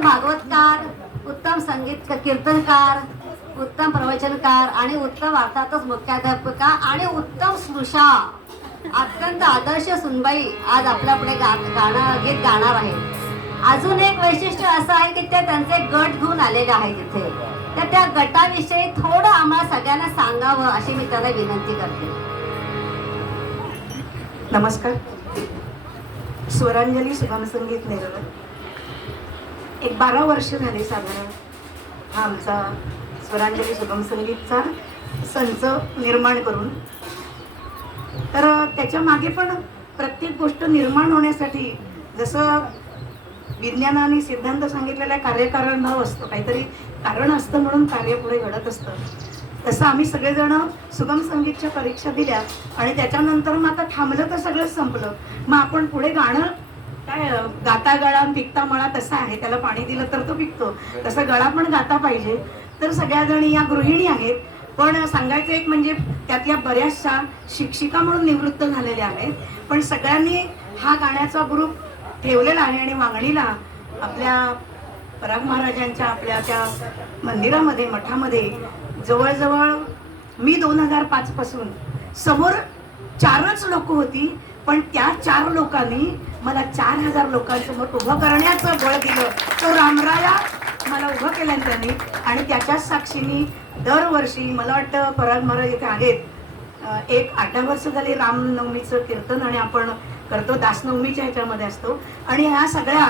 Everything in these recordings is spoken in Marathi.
उत्तम भागवतकार, उत्तम संगीत कीर्तनकार, उत्तम प्रवचनकार आणि उत्तम अर्थातच मुख्याध्यापिका आणि उत्तम स्नुषा, अत्यंत आदर्श सुनबाई आज आपल्या पुढे गीत गाणार आहे. अजून एक वैशिष्ट्य असं आहे की ते त्यांचे गट घेऊन आलेले आहेत इथे. तर त्या गटाविषयी थोडं आम्हाला सगळ्यांना सांगावं अशी मी त्यांना विनंती करते. नमस्कार. स्वरांजली शुभम संगीत नेरळ एक 12 वर्ष झाले साधारण हा आमचा स्वरांजली शुभम संगीतचा संच निर्माण करून. तर त्याच्या मागे पण प्रत्येक गोष्ट निर्माण होण्यासाठी जसं विज्ञानाने सिद्धांत सांगितलेला कार्यकारण भाव असतो, काहीतरी कारण असतं म्हणून कार्य पुढे घडत असतं, तसं आम्ही सगळेजण सुगम संगीतच्या परीक्षा दिल्या आणि त्याच्यानंतर मग आता थांबलं तर सगळंच संपलं. मग आपण पुढे गाणं काय गाता गळा पिकता मळा तसा आहे, त्याला पाणी दिलं तर तो पिकतो, तसं गळा पण गाता पाहिजे. तर सगळ्याजणी या गृहिणी आहेत, पण सांगायचं एक म्हणजे त्यातल्या बऱ्याचशा शिक्षिका म्हणून निवृत्त झालेल्या आहेत, पण सगळ्यांनी हा गाण्याचा ग्रुप ठेवलेला आहे. आणि वांगणीला आपल्या पराग महाराजांच्या आपल्या त्या मंदिरामध्ये मठामध्ये जवळजवळ मी 2005 पासून समोर 4च लोक होती, पण त्या 4 लोकांनी मला 4000 लोकांसमोर उभं करण्याचं बळ दिलं. तो रामराया मला उभं केलं त्यांनी. आणि त्याच्याच साक्षीने दरवर्षी मला वाटतं पराग महाराज इथे आहेत, एक 8 वर्ष झाली रामनवमीचं कीर्तन आणि आपण करतो, दासनवमीच्या ह्याच्यामध्ये असतो. आणि ह्या सगळ्या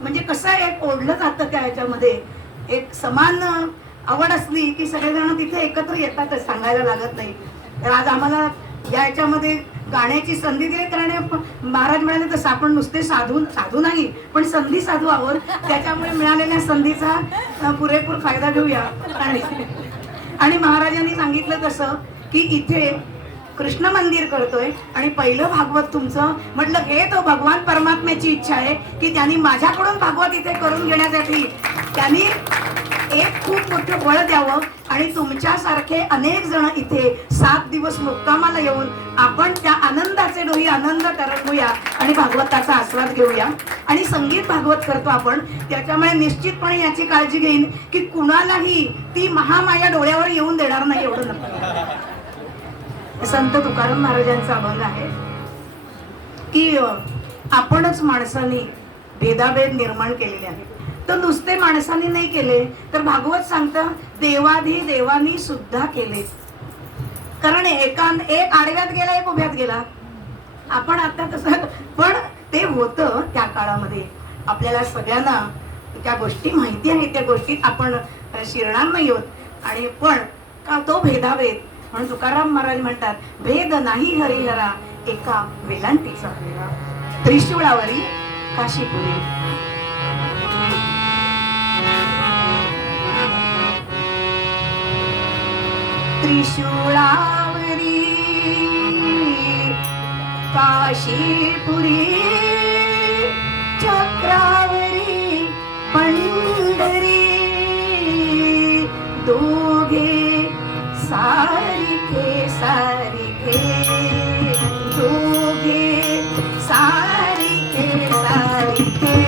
म्हणजे कसं एक ओढलं जातं त्या ह्याच्यामध्ये, एक समान आवड असली की सगळेजण तिथे एकत्र येतातच, सांगायला लागत नाही. तर आज आम्हाला या ह्याच्यामध्ये गाण्याची संधी दिली, कारण महाराज म्हणाले तसं आपण नुसते साधू नाही पण संधी साधू आहोत. त्याच्यामुळे मिळालेल्या संधीचा पुरेपूर फायदा घेऊया. आणि महाराजांनी सांगितलं तसं की इथे कृष्ण मंदिर करतोय आणि पहिलं भागवत तुमचं, म्हटलं हे तो भगवान परमात्म्याची इच्छा आहे की त्यांनी माझ्याकडून भागवत इथे करून घेण्यासाठी त्यांनी एक खूप मोठं बळ द्यावं. आणि तुमच्यासारखे अनेक जण इथे 7 दिवस मुक्कामाला येऊन आपण त्या आनंदाचे डोही आनंद तरंगूया आणि भागवताचा आस्वाद घेऊया. आणि संगीत भागवत करतो आपण, त्याच्यामुळे निश्चितपणे याची काळजी घेईन की कुणालाही ती महामाया डोळ्यावर येऊन देणार नाही, एवढं नक्की. संत तुकाराम महाराजांचा अभंग आहे की आपणच माणसांनी भेदाभेद निर्माण केलेले आहेत. तर नुसते माणसांनी नाही केले, तर भागवत सांगतं देवाधी देवानी सुद्धा केले. कारण एक आडव्यात गेला, एक उभ्यात गेला. आपण आता तसं, पण ते होतं त्या काळामध्ये. आपल्याला सगळ्यांना त्या गोष्टी माहिती आहेत, त्या गोष्टीत आपण शिरणार नाही होत. आणि पण का तो भेदाभेद, म्हणून तुकाराम महाराज म्हणतात भेद नाही हरिहरा एका वेलांटीचा त्रिशूळावरी काशीपुरी. त्रिशूळावरी काशीपुरी चक्रावरी पंढरी दोघे सारिके सारिके दोघे सारिके सारिके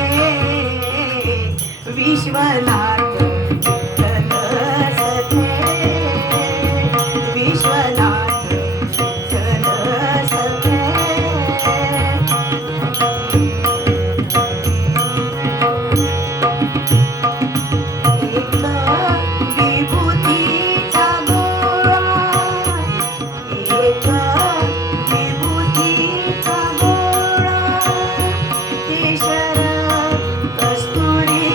विश्वनाथ कस्तुरी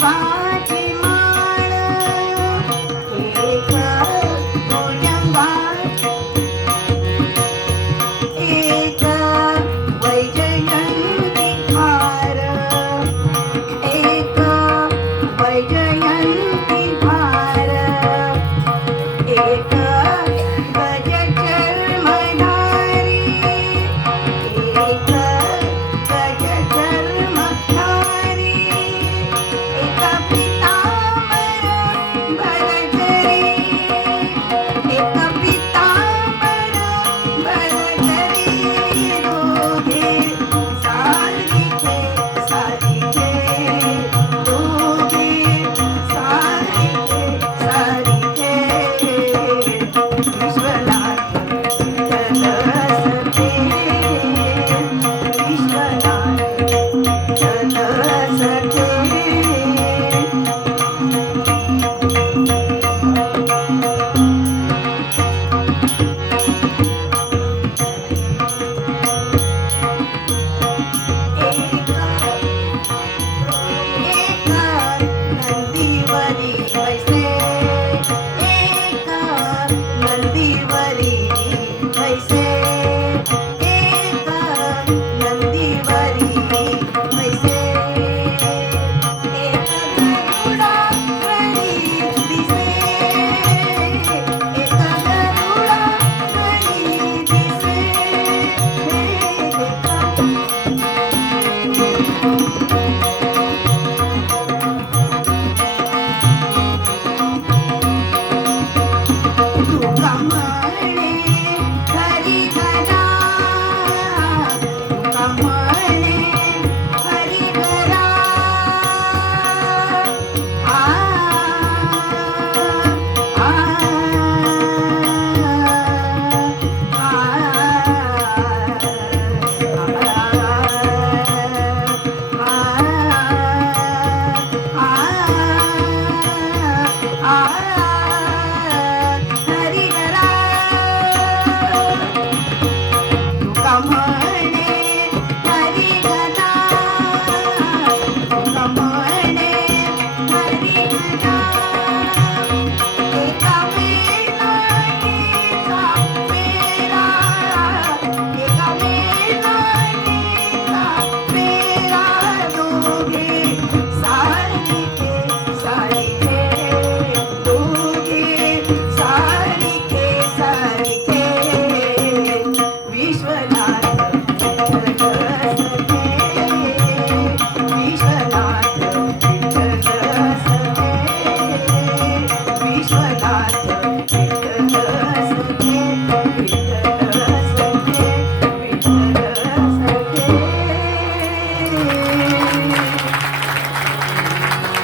भार